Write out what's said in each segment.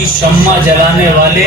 کی شمع جلانے والے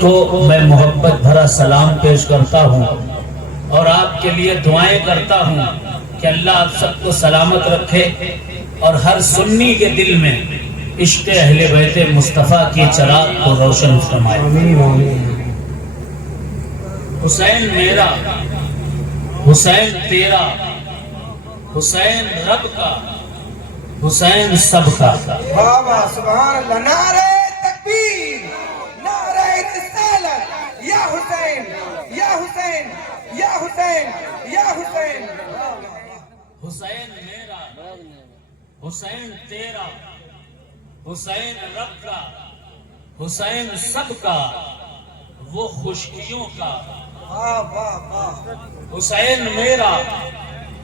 کو میں محبت بھرا سلام پیش کرتا ہوں اور آپ کے لیے دعائیں کرتا ہوں کہ اللہ آپ سب کو سلامت رکھے اور ہر سنی کے دل میں عشق اہل بیت مصطفیٰ کی چراغ کو روشن فرمائے۔ حسین میرا، حسین تیرا، حسین رب کا، حسین سب کا۔ بابا سبحان اللہ، نعرہ تکبیر، نعرہ رسالت، یا حسین یا حسین یا حسین یا حسین۔ حسین میرا، حسین تیرا، حسین رب کا، حسین سب کا، وہ خشکیوں کا۔ واہ واہ واہ۔ حسین میرا،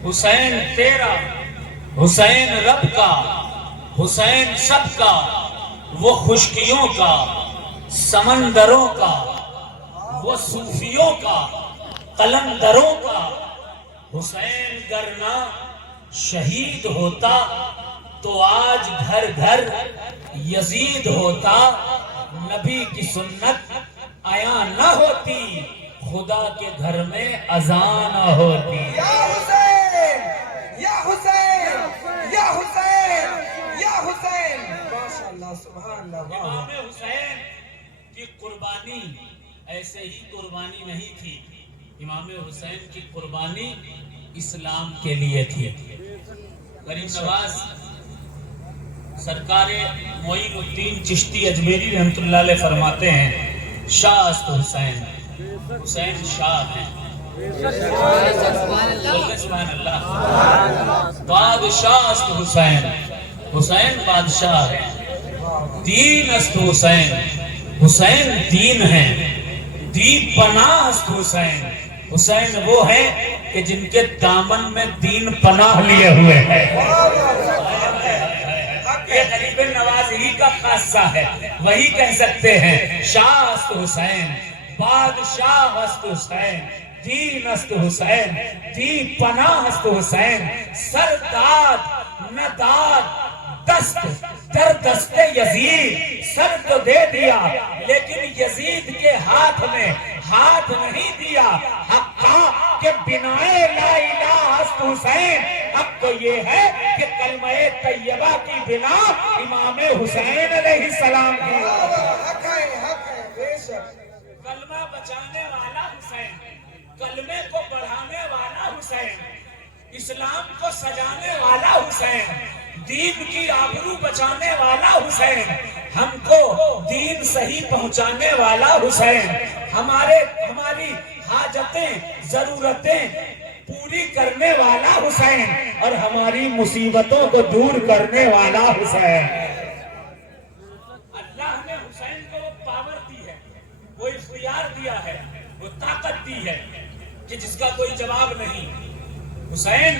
حسین تیرا، حسین رب کا، حسین سب کا، وہ خشکیوں کا، سمندروں کا، وہ صوفیوں کا، قلندروں کا۔ حسین گرنا شہید ہوتا تو آج گھر گھر یزید ہوتا، نبی کی سنت آیا نہ ہوتی، خدا کے گھر میں اذان نہ ہوتی۔ یا حسین یا حسین یا حسین یا حسین۔ ماشاءاللہ سبحان اللہ۔ امام حسین کی قربانی ایسے ہی قربانی نہیں تھی، امام حسین کی قربانی اسلام کے لیے تھی۔ کریم نواز سرکار معین الدین چشتی اجمیری رحمۃ اللہ علیہ فرماتے ہیں، شاہ است حسین، حسین شاہ ہے۔ سبحان اللہ۔ بادشاہ است حسین، حسین بادشاہ ہے۔ دین است حسین، حسین دین ہے۔ دین پناہ است حسین، حسین وہ ہے کہ جن کے دامن میں دین پناہ لیے ہوئے ہے۔ یہ غریب نواز ہی کا خاصہ ہے، وہی کہہ سکتے ہیں شاہ است حسین، بادشاہ است حسین، دین است حسین، دین پناہ است حسین، سرداد نداد دست در دست یزید، سر تو دے دیا لیکن یزید کے ہاتھ میں ہاتھ نہیں دیا۔ حقا کہ بنائے لا الہ است حسین، حق تو یہ ہے کہ کلمہ طیبہ کی بنا امام حسین علیہ السلام کی۔ حق ہے حق ہے، بے شک۔ کلمہ بچانے والا حسین، کلمے کو بڑھانے والا حسین، اسلام کو سجانے والا حسین، دین کی آبرو بچانے والا حسین، ہم کو دین صحیح پہنچانے والا حسین، ہماری حاجتیں ضرورتیں پوری کرنے والا حسین اور ہماری مصیبتوں کو دور کرنے والا حسین۔ اللہ نے حسین کو وہ پاور دی ہے، وہ اختیار دیا ہے، وہ طاقت دی ہے کہ جس کا کوئی جواب نہیں۔ حسین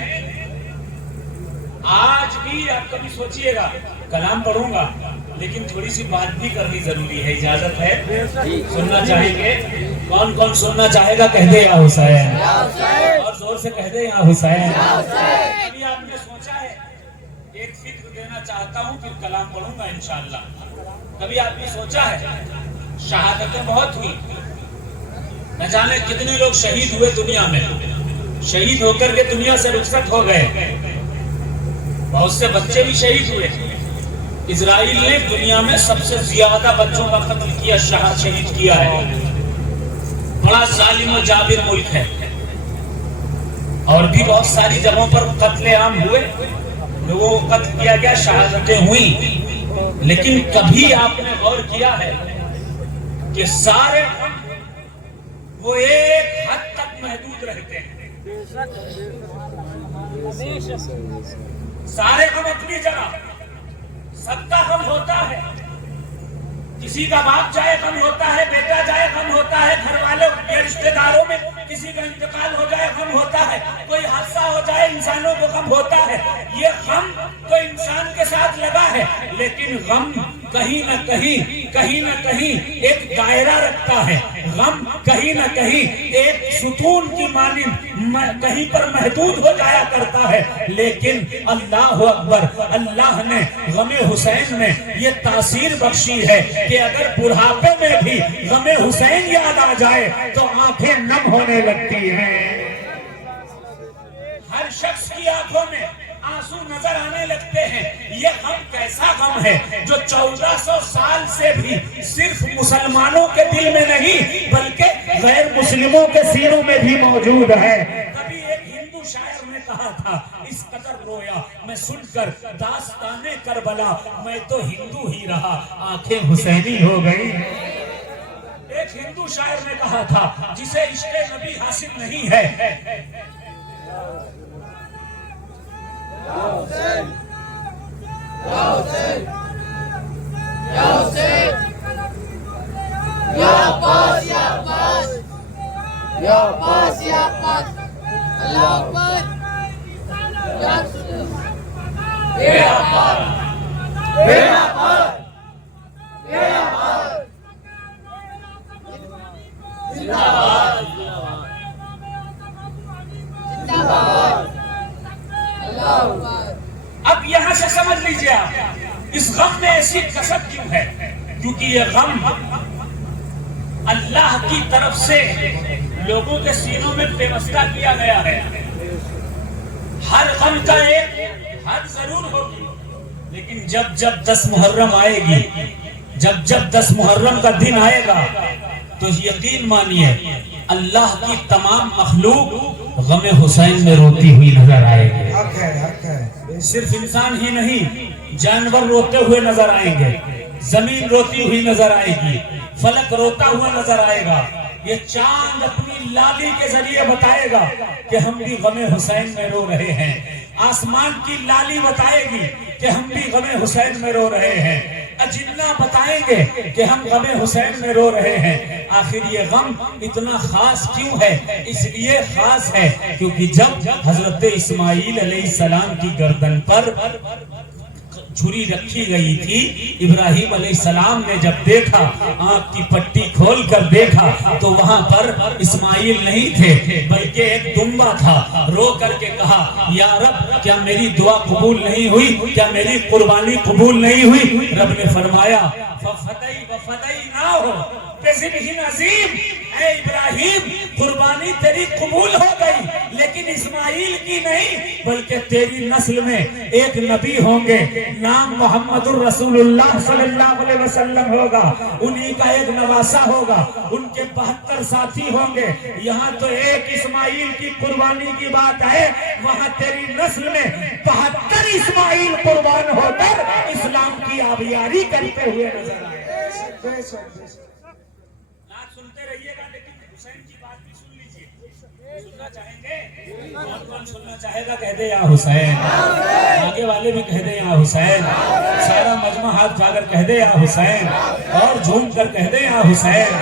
آج بھی آپ کبھی سوچئے گا، کلام پڑھوں گا لیکن تھوڑی سی بات بھی کرنی ضروری ہے، اجازت ہے؟ سننا چاہیں گے؟ کون کون سننا چاہے گا کہہ دے یا حسین، اور زور سے کہہ دے یا حسین۔ کبھی آپ نے سوچا ہے، ایک فکر دینا چاہتا ہوں پھر کلام پڑھوں گا انشاءاللہ، کبھی آپ نے سوچا ہے شہادتیں بہت ہوئی، نہ جانے کتنے لوگ شہید ہوئے دنیا میں، شہید ہو کر کے دنیا سے رخصت ہو گئے، بہت سے بچے بھی شہید ہوئے۔ اسرائیل نے دنیا میں سب سے زیادہ بچوں کا قتل کیا، شہید کیا ہے، بڑا ظالم و جابر ملک ہے، اور بھی بہت ساری جگہوں پر قتل عام ہوئے، لوگوں کو قتل کیا گیا، شہادتیں ہوئیں، لیکن کبھی آپ نے غور کیا ہے کہ سارے وہ ایک حد تک محدود رہتے ہیں، سارے غم اپنی جگہ، سب کا غم ہوتا ہے، کسی کا باپ جائے غم ہوتا ہے، بیٹا جائے غم ہوتا ہے، گھر والوں کے رشتہ داروں میں کسی کا انتقال ہو جائے غم ہوتا ہے، کوئی حادثہ ہو جائے انسانوں کو غم ہوتا ہے، یہ غم تو انسان کے ساتھ لگا ہے، لیکن غم کہیں نہ کہیں ایک دائرہ رکھتا ہے، غم کہیں نہ کہیں ایک ستون کی مانند کہیں پر محدود ہو جایا کرتا ہے، لیکن اللہ اکبر، اللہ نے غم حسین میں یہ تاثیر بخشی ہے کہ اگر بڑھاپے میں بھی غم حسین یاد آ جائے تو آنکھیں نم ہونے لگتی ہیں، ہر شخص کی آنکھوں میں آنسو نظر آنے لگتے ہیں۔ یہ غم کیسا غم ہے جو 1400 سال سے بھی صرف مسلمانوں کے دل میں نہیں بلکہ غیر مسلموں کے سینوں میں بھی موجود ہے۔ تبھی ایک ہندو شاعر نے کہا تھا، اس قدر رویا میں سن کر داستان کربلا، میں تو ہندو ہی رہا آنکھیں حسینی ہو گئی۔ ایک ہندو شاعر نے کہا تھا، جسے عشق نبی حاصل نہیں ہے، حسین یا حسین یا حسین یا عباس یا عباس یا عباس یا عباس اللہ اکبر یا رسول اے عباس اے عباس اے عباس زندہ باد زندہ باد۔ اب یہاں سے سمجھ لیجئے آپ اس غم میں ایسی کثرت کیوں ہے، کیونکہ یہ غم اللہ کی طرف سے لوگوں کے سینوں میں پیوستہ کیا گیا ہے۔ ہر غم کا ایک حد ضرور ہوگی، لیکن جب جب 10 محرم آئے گی، جب 10 محرم کا دن آئے گا تو یقین مانیے اللہ کی تمام مخلوق غم حسین میں روتی ہوئی نظر آئے گی۔ حق ہے، حق ہے۔ صرف انسان ہی نہیں، جانور روتے ہوئے نظر آئیں گے، زمین روتی ہوئی نظر آئے گی، فلک روتا ہوا نظر آئے گا، یہ چاند اپنی لالی کے ذریعے بتائے گا کہ ہم بھی غم حسین میں رو رہے ہیں، آسمان کی لالی بتائے گی کہ ہم بھی غم حسین میں رو رہے ہیں، اجنہ بتائیں گے کہ ہم غم حسین میں رو رہے ہیں۔ آخر یہ غم اتنا خاص کیوں ہے؟ اس لیے خاص ہے کیونکہ جب حضرت اسماعیل علیہ السلام کی گردن پر چھری رکھی گئی تھی، ابراہیم علیہ السلام نے جب دیکھا، آنکھ کی پٹی کھول کر دیکھا تو وہاں پر اسماعیل نہیں تھے بلکہ ایک دمبا تھا۔ رو کر کے کہا، یا رب کیا میری دعا قبول نہیں ہوئی؟ کیا میری قربانی قبول نہیں ہوئی؟ رب نے فرمایا، فَفَدَيْنَاهُ بِذِبْحٍ عَظِيمٍ، اے ابراہیم قربانی تیری قبول ہو گئی، لیکن اسماعیل کی نہیں بلکہ تیری نسل میں ایک نبی ہوں گے، نام محمد الرسول اللہ صلی اللہ علیہ وسلم ہوگا، انہی کا ایک نواسہ ہوگا، ان کے 72 ساتھی ہوں گے۔ یہاں تو ایک اسماعیل کی قربانی کی بات ہے، وہاں تیری نسل میں 72 اسماعیل قربان ہو کر اسلام کی آبیاری کرتے ہوئے نظر آئے۔ بے شک، بے شک۔ نعت سنتے رہیے گا لیکن حسین کی بات بھی سن لیجئے۔ سننا چاہیں گے؟ کون کون سننا چاہے گا کہہ دے یا حسین، آگے والے بھی کہہ دے یا حسین، سارا مجمع ہاتھ اٹھا کر کہہ دے یا حسین، اور جھوم کر کہہ دے یا حسین۔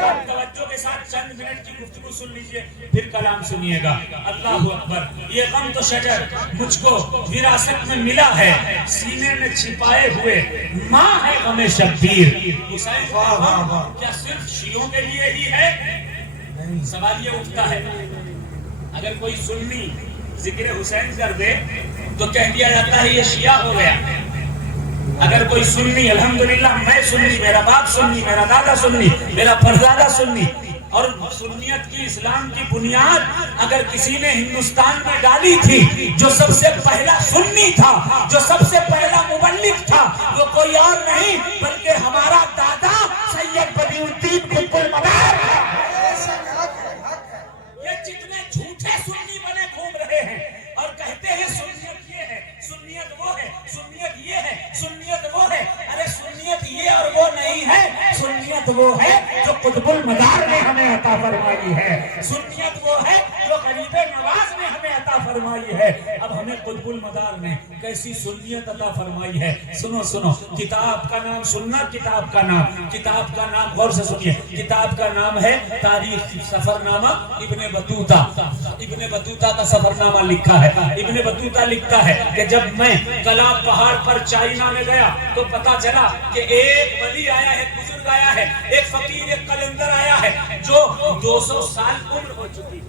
آپ توجہ کے ساتھ چند منٹ کی گفتگو سن لیجئے پھر کلام سنیے گا۔ اللہ اکبر۔ یہ غم تو شجر مجھ کو وراثت میں ملا ہے، سینے میں چھپائے ہوئے ماں ہے غم شبیر۔ حسین کا غم کیا صرف شیعوں کے لیے ہی ہے؟ سوال یہ اٹھتا ہے، اگر کوئی سنی ذکر حسین کر دے تو کہہ دیا جاتا ہے یہ شیعہ ہو گیا۔ اگر کوئی سنی، الحمدللہ میں سنی، میرا باپ سنی، میرا دادا سنی، میرا پردادا سنی، اور سنیت کی اسلام کی بنیاد اگر کسی نے ہندوستان میں ڈالی تھی، جو سب سے پہلا سنی تھا، جو سب سے پہلا مبلغ تھا، وہ کوئی اور نہیں بلکہ ہمارا دادا سید بدیع الدین قطب المدار ہے۔ یہ جتنے جھوٹے سنی بنے گھوم رہے ہیں اور کہتے ہیں سنیت یہ ہے، سنیت وہ ہے، سنیت یہ ہے، سنیت وہ ہے، ارے سنیت یہ اور وہ نہیں ہے، سنیت وہ ہے جو قطب المدار نے ہمیں عطا فرمائی ہے، سنیت وہ ہے جو غریب نواز نے ہمیں عطا فرمائی ہے۔ اب ہمیں قطب المدار نے کیسی سنیت عطا فرمائی ہے؟ سنو سنو، کتاب کا نام سننا، کتاب کا نام غور سے سنیے، کتاب کا نام ہے تاریخ سفر نامہ ابن بطوطہ۔ ابن بطوطہ کا سفر نامہ لکھا ہے۔ ابن بطوطہ لکھتا ہے کہ جب میں کلاب پہاڑ پر چائنا میں گیا تو پتا چلا کہ ایک ولی آیا ہے، بزرگ آیا ہے، ایک فقیر، ایک قلندر آیا ہے جو 200 سال عمر ہو چکی ہے۔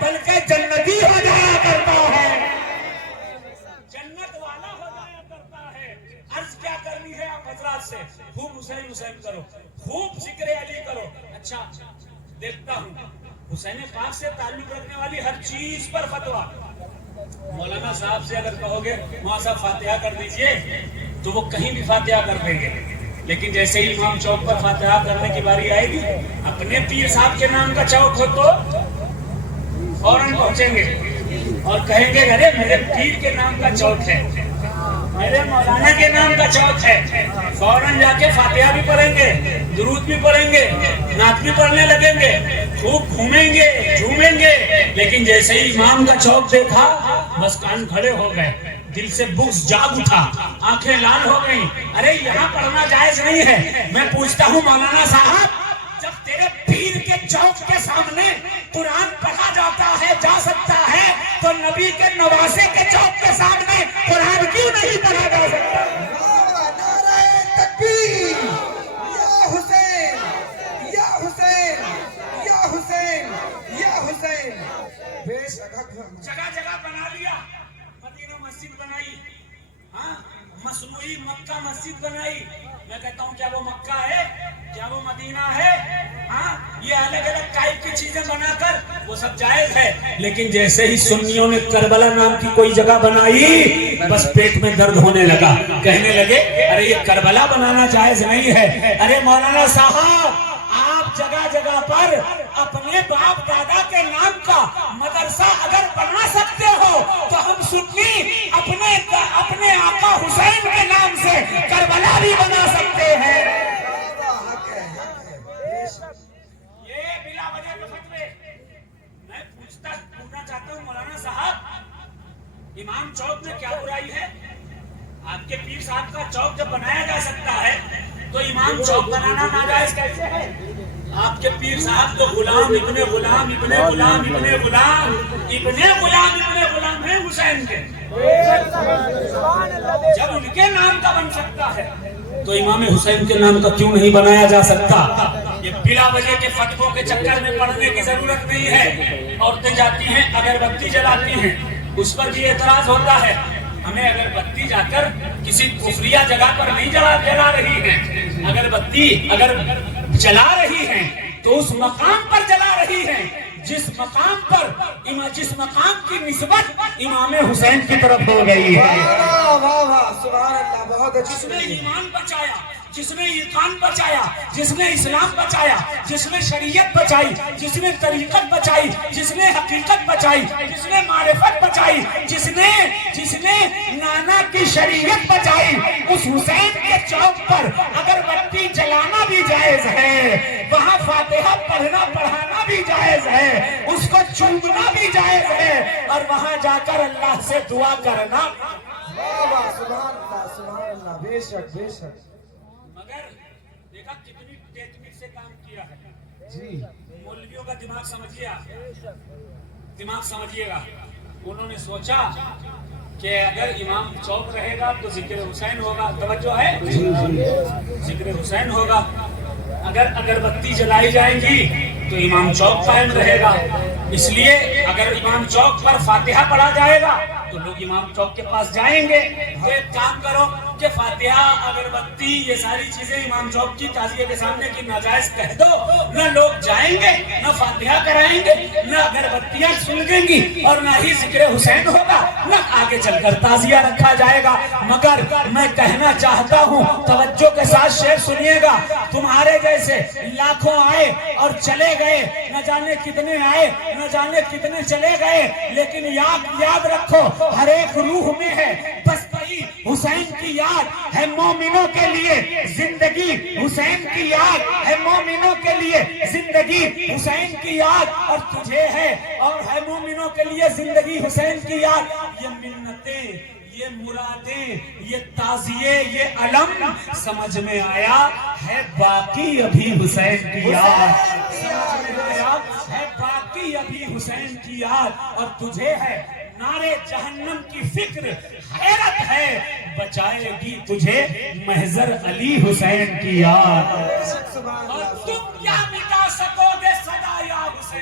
بلکہ جنتی ہو جایا کرتا ہے، جنت والا ہو جایا کرتا ہے۔ عرض کیا کرنی ہے آپ حضرات سے؟ خوب حسین حسین کرو، خوب ذکر علی کرو۔ اچھا دیکھتا ہوں حسین پاک سے تعلق رکھنے والی ہر چیز پر فتویٰ، مولانا صاحب سے اگر کہو گے وہاں صاحب فاتحہ کر دیجئے تو وہ کہیں بھی فاتحہ کر دیں گے، لیکن جیسے ہی امام چوک پر فاتحہ کرنے کی باری آئے گی، اپنے پیر صاحب کے نام کا چوک ہو تو فوراً پہنچیں گے اور کہیں گے ارے میرے پیر کے نام کا چوک ہے، میرے مولانا کے نام کا چوک ہے، فوراً جا کے فاتحہ بھی پڑھیں گے، درود بھی پڑھیں گے، نعت بھی پڑھنے لگیں گے، خوب گھومیں گے جھومیں گے۔ لیکن جیسے ہی امام کا چوک دیکھا بس کان کھڑے ہو گئے، دل سے بغض جاگ اٹھا، آنکھیں لال ہو گئیں، ارے یہاں پڑھنا جائز نہیں ہے۔ میں پوچھتا ہوں مولانا صاحب، جب تیرے پیر کے چوک کے سامنے قرآن پڑھا جاتا ہے جا سکتا ہے تو نبی کے نواسے کے چوک کے سامنے قرآن کیوں نہیں پڑھا جا سکتا؟ نعرہ تکبیر، یا حسین یا حسین یا حسین یا حسین۔ بے شک جگہ جگہ بنا لیا، مدینہ مسجد بنائی، ہاں مصنوعی مکہ مسجد بنائی۔ میں کہتا ہوں کیا وہ مکہ ہے؟ کیا وہ مدینہ ہے؟ ہاں یہ الگ الگ ٹائپ کی چیزیں بنا کر وہ سب جائز ہے، لیکن جیسے ہی سنیوں نے کربلا نام کی کوئی جگہ بنائی بس پیٹ میں درد ہونے لگا، کہنے لگے ارے یہ کربلا بنانا جائز نہیں ہے۔ ارے مولانا صاحب آپ جگہ جگہ پر اپنے باپ دادا کے نام کا مدرسہ اگر بنا سکتے ہو تو ہم سنی اپنے آقا حسین کے نام سے کربلا بھی بنا سکتے ہیں۔ یہ بلا وجہ کے فتوے میں پوچھنا چاہتا ہوں مولانا صاحب، امام چوک میں کیا برائی ہے؟ آپ کے پیر صاحب کا چوک جب بنایا جا سکتا ہے تو امام چوک بنانا ناجائز کیسے ہے؟ آپ کے پیر صاحب تو غلام ابن غلام ابن غلام ابن غلام ابن غلام ابن غلام ہے حسین کے، جب ان کے نام کا بن سکتا ہے تو امام حسین کے نام کا کیوں نہیں بنایا جا سکتا؟ یہ بلا وجہ کے فتووں کے چکر میں پڑنے کی ضرورت نہیں ہے۔ عورتیں جاتی ہیں اگربتی جلاتی ہیں، اس پر بھی اعتراض ہوتا ہے، ہمیں اگربتی جا کر کسی کفریہ جگہ پر نہیں جلا رہی ہیں، اگربتی اگر جلا رہی ہیں تو اس مقام پر جلا رہی ہیں جس مقام پر جس مقام کی نسبت امام حسین کی طرف ہو گئی ہے۔ واہ واہ واہ سبحان اللہ، بہت اچھی۔ جس نے ایمان بچایا، جس نے ایمان بچایا، جس نے اسلام بچایا، جس نے شریعت بچائی، جس نے طریقت بچائی، جس نے حقیقت بچائی، جس نے معرفت بچائی، جس نے نانا کی شریعت بچائی، اس حسین کے چوک پر اگر بتی جلانا بھی جائز ہے، وہاں فاتحہ پڑھنا پڑھانا بھی جائز ہے، اس کو چومنا بھی جائز ہے، اور وہاں جا کر اللہ سے دعا کرنا۔ واہ واہ سبحان اللہ سبحان اللہ، بے شک بے شک۔ مگر دیکھا کتنی ٹیکنک سے کام کیا ہے جی، مولویوں کا دماغ سمجھیے، دماغ سمجھیے گا۔ انہوں نے سوچا کہ اگر امام چوک رہے گا تو ذکر حسین ہوگا، توجہ ہے، ذکر حسین ہوگا، اگر اگربتی جلائی جائیں گی تو امام چوک قائم رہے گا، اس لیے اگر امام چوک پر فاتحہ پڑھا جائے گا تو لوگ امام چوک کے پاس جائیں گے۔ تو ایک کام کرو کہ فاتحہ اگربتی یہ ساری چیزیں امام چوک کی تعزیے کے سامنے کی ناجائز کہہ دو، نہ لوگ جائیں گے، نہ فاتحہ کرائیں گے، نہ اگربتیاں سلگیں گی، اور نہ ہی ذکر حسین ہوگا، نہ آگے چل کر تعزیہ رکھا جائے گا۔ مگر میں کہنا چاہتا ہوں، توجہ کے ساتھ شعر سنیے گا، تمہارے جیسے لاکھوں آئے اور چلے گئے، نہ جانے کتنے آئے نہ جانے کتنے چلے گئے، لیکن یاد رکھو ہر ایک روح میں ہے بس وہی حسین کی یاد ہے، مومنوں کے لیے زندگی حسین کی یاد ہے، مومنوں کے لیے زندگی حسین کی یاد، اور تجھے ہے اور ہے مومنوں کے لیے زندگی حسین کی یاد۔ یہ منتیں، یہ مرادیں، یہ تعزیے، یہ علم سمجھ میں آیا ہے باقی ابھی حسین کی یاد، سمجھ میں آیا ہے باقی ابھی حسین کی یاد، اور تجھے ہے نارے جہنم کی فکر، حیرت ہے بچائے گی تجھے محضر علی حسین کی یاد، اور تم کیا مٹا سکو گے صدا یا حسین۔